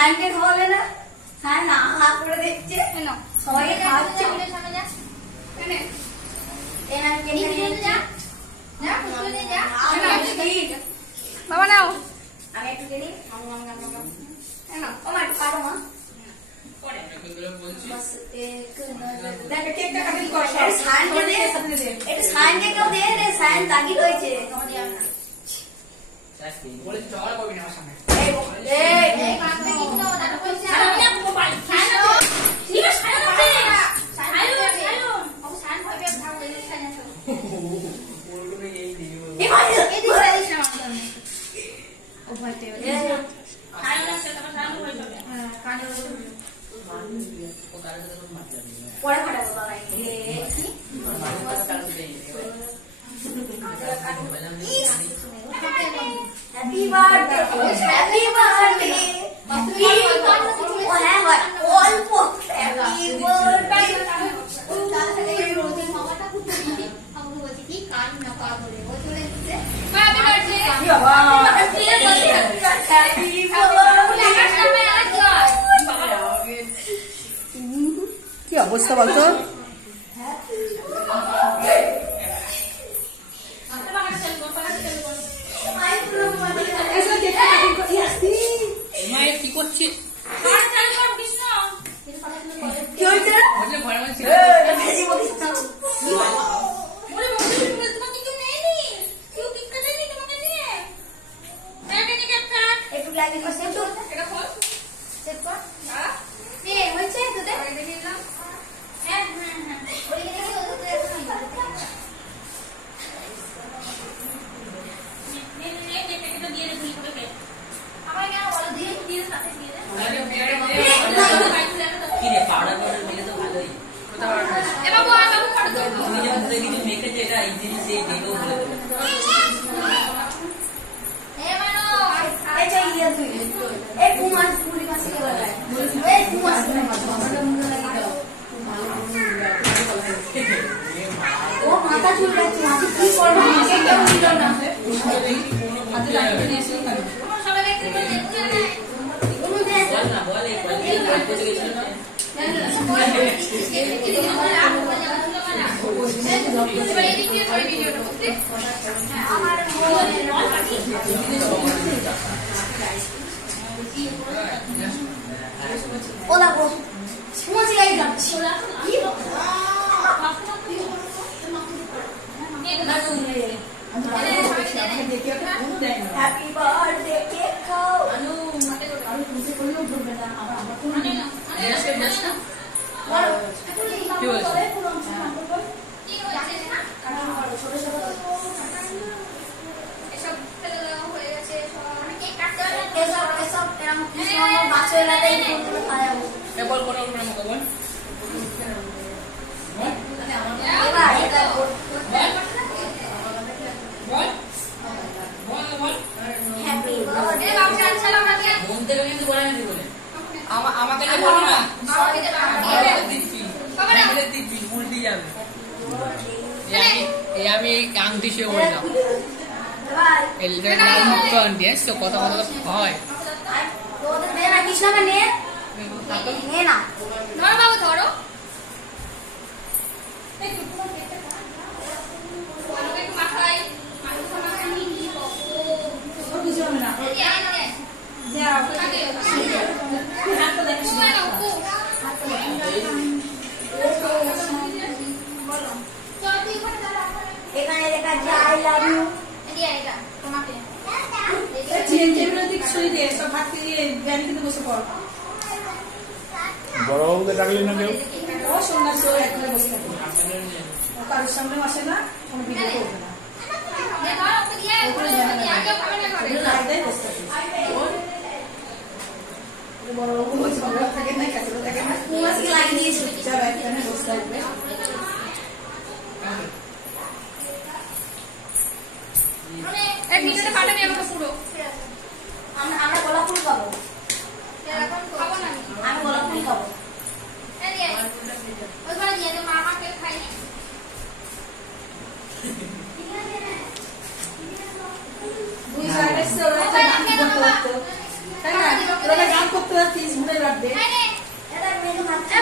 সাইনকে খাওয়ালে না? সাইন না হা করে দেখছে সবাইকে খাওয়াচ্ছে। বাবা নাও আমি একটু কিনি ও মা পারো মা সাইনকে কেউ দে রে সাইন তাগি হয়েছে পরে ফাটাবো বাবা হ্যাপি বার্থডে হ্যাপি বার্থডে অল্প হ্যাপি বার্থডে কি অবস্থা বলতো? কি করছি? Hola, bro. ¿Cómo se llama? Hola. Happy birthday, cake. আমি আংটি সে বললাম মুক্ত আনটি তো কথা কথা হয় বাবু ধরো এখানে লেখা আছে আই লাভ ইউ এটা তোমাকে বড়বাবুকে ডাকলি না কেউ? কারোর সামনে আসে না, কোনো ভিডিও করবে না। বড়বাবু ঝগড়া থাকে না, কাছে থাকে না, লাগিয়ে দিয়েছি যারা এখানে বসে থাকবে। ভিডিওটা পাঠাবি আমাকে পুরো। আমরা গোলাপ ফুল খাবো, খাবো না আমি গোলাপ ফুল খাবো। ওইখানে দিয়ে দে, মা আমাকে খাইনি। গান করতে বড়দের 30 গুণের বার্থডে। এটা মেনু খাচ্ছে